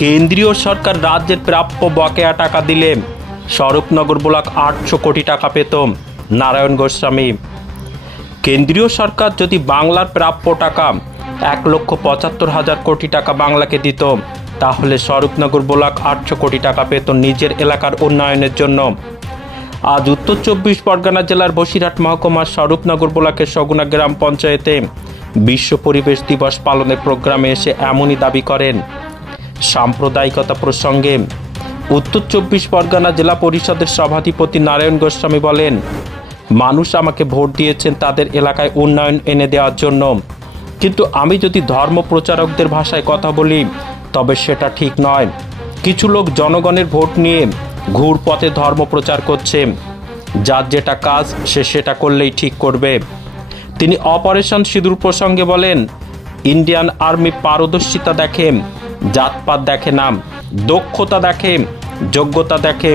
কেন্দ্রীয় সরকার রাজ্যের প্রাপ্য বকেয়া টাকা দিলে স্বরূপনগর ব্লক 800 কোটি টাকা পেত। নারায়ণ গোস্বামী। কেন্দ্রীয় সরকার যদি বাংলার প্রাপ্য টাকা 1,75,000 কোটি টাকা বাংলাকে দিত, তাহলে স্বরূপনগর ব্লক 800 কোটি টাকা পেত নিজের এলাকার উন্নয়নের জন্য। আজ উত্তর 24 পরগনা জেলার বসিরহাট মহকুমার স্বরূপনগর ব্লকের সগুনা গ্রাম পঞ্চায়েতে বিশ্ব পরিবেশ দিবস পালনের প্রোগ্রামে এসে এমনই দাবি করেন। সাম্প্রদায়িকতা প্রসঙ্গে উত্তর 24 পরগনা জেলা পরিষদের সভাধিপতি নারায়ণ গোস্বামী বলেন, মানুষ আমাকে ভোট দিয়েছেন তাদের এলাকায় উন্নয়ন এনে দেওয়ার জন্য, কিন্তু আমি যদি ধর্ম প্রচারকদের ভাষায় কথা বলি তবে সেটা ঠিক নয়। কিছু লোক জনগণের ভোট নিয়ে ঘুরপথে ধর্ম প্রচার করছে। যার যেটা কাজ সে সেটা করলেই ঠিক করবে। তিনি অপারেশন সিঁদুর প্রসঙ্গে বলেন, ইন্ডিয়ান আর্মি পারদর্শিতা দেখে, জাতপাত দেখে না, দক্ষতা দেখে, যোগ্যতা দেখে।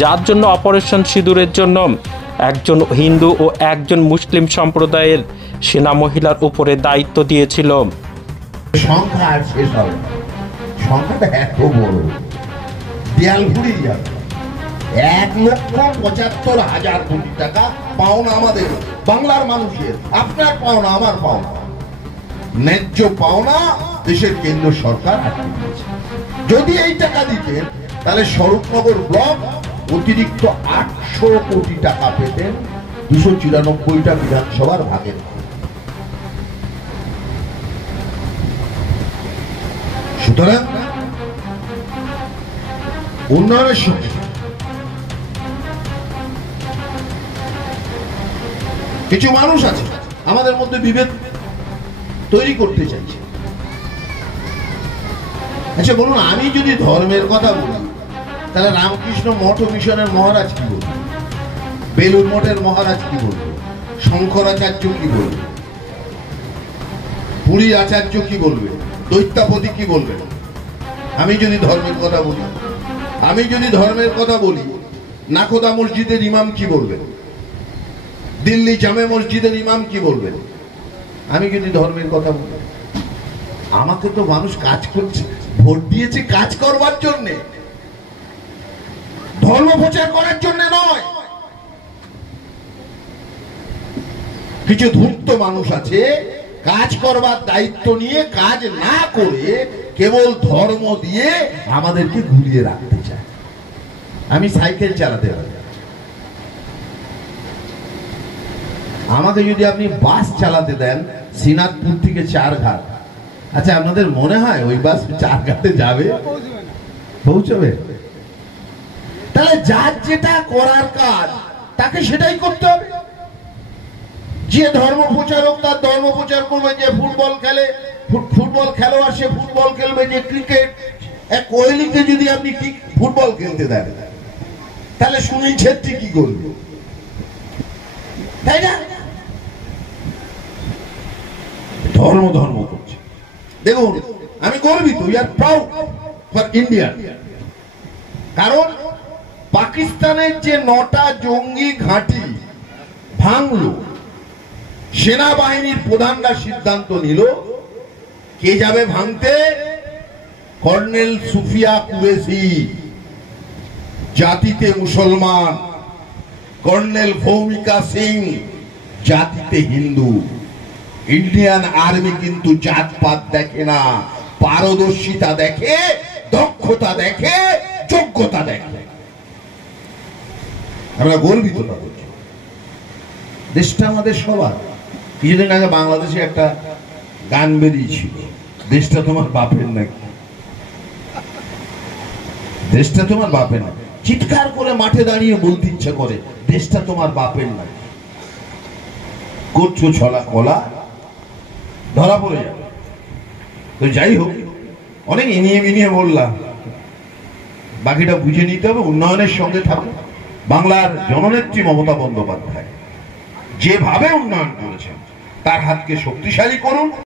যার জন্য অপারেশন সিঁদুরের জন্য একজন হিন্দু ও একজন মুসলিম সম্প্রদায়ের সেনা মহিলার উপরে দায়িত্ব দিয়েছিল। সংখ্যা আর শেষ হবে, সংখ্যাটা এত বড়, দেয়াল ঘুরিয়ে যাবে। 1,75,000 কোটি টাকা পাওনা আমাদের বাংলার মানুষের, আপনার পাওনা, আমার পাওনা, ন্যায্য পাওনা দেশের কেন্দ্র সরকার আটকে দিয়েছে। যদি এই টাকা দিতেন তাহলে স্বরূপনগর ব্লক অতিরিক্ত 800 কোটি টাকা পেতেন 294টা বিধানসভার ভাগের। সুতরাং উন্নয়নের সঙ্গে কিছু মানুষ আছে আমাদের মধ্যে বিভেদ তৈরি করতে চাইছে। আচ্ছা বলুন, আমি যদি ধর্মের কথা বলি তাহলে রামকৃষ্ণ মঠ ও মিশনের মহারাজ কি বলবে, বেলুর মঠের মহারাজ কি বলবে, শঙ্করাচার্য কি বলবে, পুরীর আচার্য কি বলবে, দৈত্যাপতি কি বলবে? আমি যদি ধর্মের কথা বলি, নাকোদা মসজিদের ইমাম কি বলবেন, দিল্লি জামে মসজিদের ইমাম কি বলবেন? আমি যদি ধর্মের কথা বলি, আমাকে তো মানুষ কাজ করছে, ভোট দিয়েছে কাজ করবার জন্যে, ধর্ম প্রচার করার জন্য নয়। কিছু ধূর্ত মানুষ আছে কাজ করবার দায়িত্ব নিয়ে কাজ না করে কেবল ধর্ম দিয়ে আমাদেরকে ঘুরিয়ে রাখতে চায়। আমি সাইকেল চালাতে পারি, আমাকে যদি আপনি বাস চালাতে দেন শ্রীনাথপুর থেকে 4 ঘাট, আচ্ছা আপনাদের মনে হয় ওই বাস 4 ঘাটে যাবে? পৌঁছবে? তাহলে যার যেটা করার কাজ তাকে সেটাই করতে হবে। যে ধর্ম প্রচারক তার ধর্ম প্রচার করবে, যে ফুটবল খেলে ফুটবল খেলোয়াড় সে ফুটবল খেলবে, যে ক্রিকেট, কোহলিকে যদি আপনি ফুটবল খেলতে দেন তাহলে সুনীল ছেত্রী কি করবে? তাই না? ধর্ম ধর্ম করছে। দেখুন, আমি গর্বিত, we are proud for India. কারণ পাকিস্তানের যে 9টা জঙ্গি ঘাঁটি ভাঙলো, সেনাবাহিনীর প্রধানরা সিদ্ধান্ত নিল কে যাবে ভাঙতে? কর্নেল সুফিয়া কুরেশি, জাতিতে মুসলমান, কর্নেল ভৌমিকা সিং, জাতিতে হিন্দু। ইন্ডিয়ান আর্মি কিন্তু জাতপাত দেখে না, পারদর্শিতা দেখে, দক্ষতা দেখে, যোগ্যতা দেখে। আমরা গর্বিত। দেশটা আমাদের সবার। কিছুদিন আগে বাংলাদেশে একটা গান বেরিয়েছিল, দেশটা তোমার বাপের নাকি, দেশটা তোমার বাপের নাকি। চিৎকার করে মাঠে দাঁড়িয়ে বলতে ইচ্ছা করে, দেশটা তোমার বাপের নাকি। করছো ছলা কলা, ধরা পড়ে যাবে। তো যাই হোক, অনেক ইনিয়ে মিনিয়ে বললাম, বাকিটা বুঝে নিতে হবে। উন্নয়নের সঙ্গে থাকুন। বাংলার জননেত্রী মমতা বন্দ্যোপাধ্যায় যেভাবে উন্নয়ন করেছেন তার হাতকে শক্তিশালী করুন।